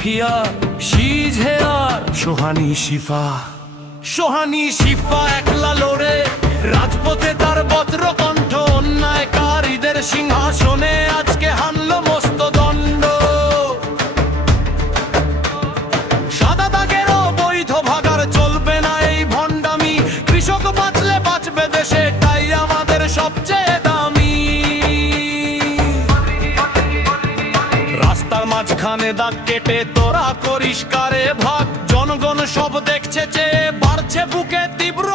Fear সিঝেয়ার Sohani শিফা একলা লড়ে রাজপথে তার বজ্র কণ্ঠ অন্যায়কারীদের সিংহাসনে আজকে হানলো মস্ত দণ্ড। সাদা দাগেরও বৈধ ভাগার চলবে না এই ভণ্ডামি, কৃষক বাঁচলে বাঁচবে দেশে, তাই আমাদের সবচেয়ে দামি। রাস্তার মাঝখানে দাগ কেটে তোরা করিস কারে ভাগ, জনগণ সব দেখছে চেয়ে বাড়ছে বুকে তীব্র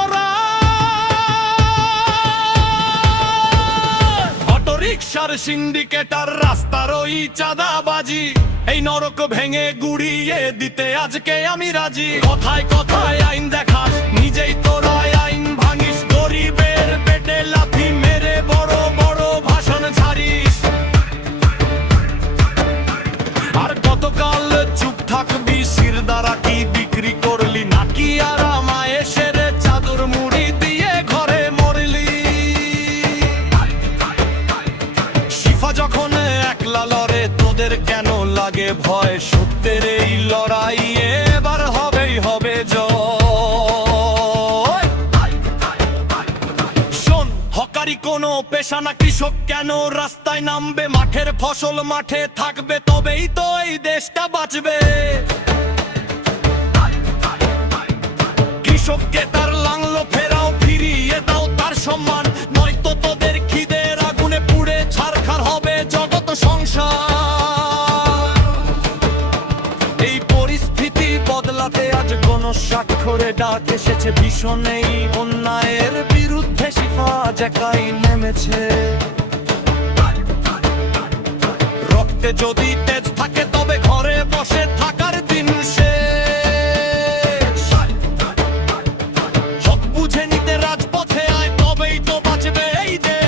অটো রিকশার সিন্ডিকেটার রাস্তার ওই চাঁদাবাজি, এই নরক ভেঙে গুড়িয়ে দিতে আজকে আমি রাজি। কথায় কথায় আইন দেখাস, নিজেই তোরা আইন ভাঙিস, গরিবের পেটে লাথি মেরে বড় বড় ভাষণ ছাড়িস। আর গতকাল চুপ থাকবি, শির দ্বারা কি বিক্রি করলি নাকি আর আমায় সেরে চাদর মুড়ি দিয়ে ঘরে মরলি? শিফা যখন একলা লড়ে তোদের কেন লাগে ভয়? সত্যের এই লড়াই এবার হবেই হবে জয়। শোন, হকারি কোনো পেশা না, কৃষক কেন রাস্তায় নামবে? মাঠের ফসল মাঠে থাকবে, তবেই তো এই দেশটা বাঁচবে। কৃষককে তার লাংলো ফেরাও, ফিরিয়ে দাও তার সম্মান, নয়তো তোদের খিদের আগুনে পুড়ে ছারখার হবে জগত সংসার। এই পরিস্থিতি বদলাতে আজ গণস্বাক্ষরে ডাক এসেছে, ভীষণ এই অন্যায়ের বিরুদ্ধে শিফা আজ একাই নেমেছে। রক্তে যদি তেজ থাকে তবে ঘরে বসে থাকার দিন শেষ। হক বুঝে নিতে রাজপথে আয়, তবেই তো বাঁচবে এই দেশ।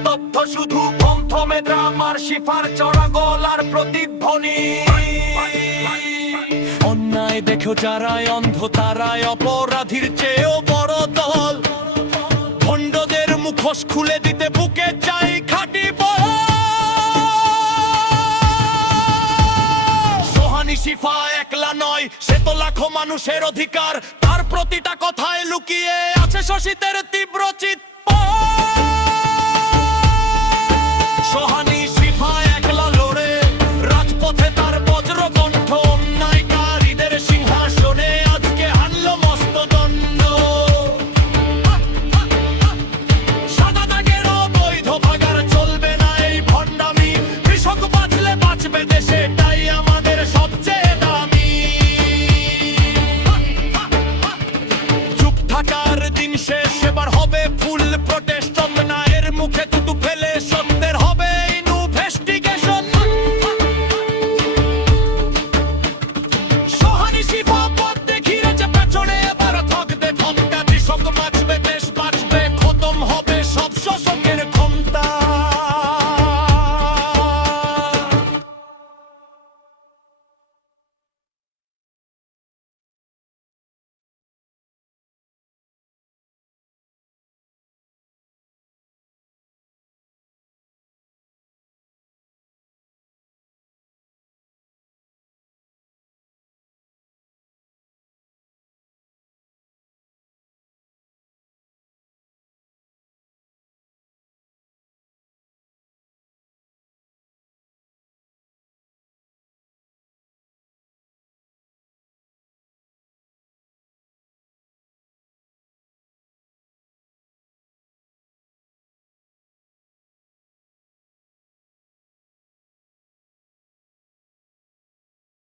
স্তব্ধ শুধু থমথমে ড্রামার শিফার চড়া গলার প্রতিধ্বনি। অন্যায় দেখো যারাই অন্ধ, তারাই অপরাধীর চেয়েও বড় দল। ভণ্ডদের মুখোশ খুলে দিতে বুকে চাই খাঁটি বল। সোহানি শিফা একলা নয়, সে তো লাখো মানুষের অধিকার, তার প্রতিটা কথায় লুকিয়ে আছে শোষিতের তীব্র চিৎ। সোহানি শিফা একলা লড়ে রাজপথে তার বজ্র কণ্ঠ অন্যায়কারীদের সিংহাসনে আজকে হানলো মস্ত দণ্ড। সাদা দাগেরও বৈধ ভাগার চলবে না এই ভণ্ডামি, কৃষক বাঁচলে বাঁচবে দেশে।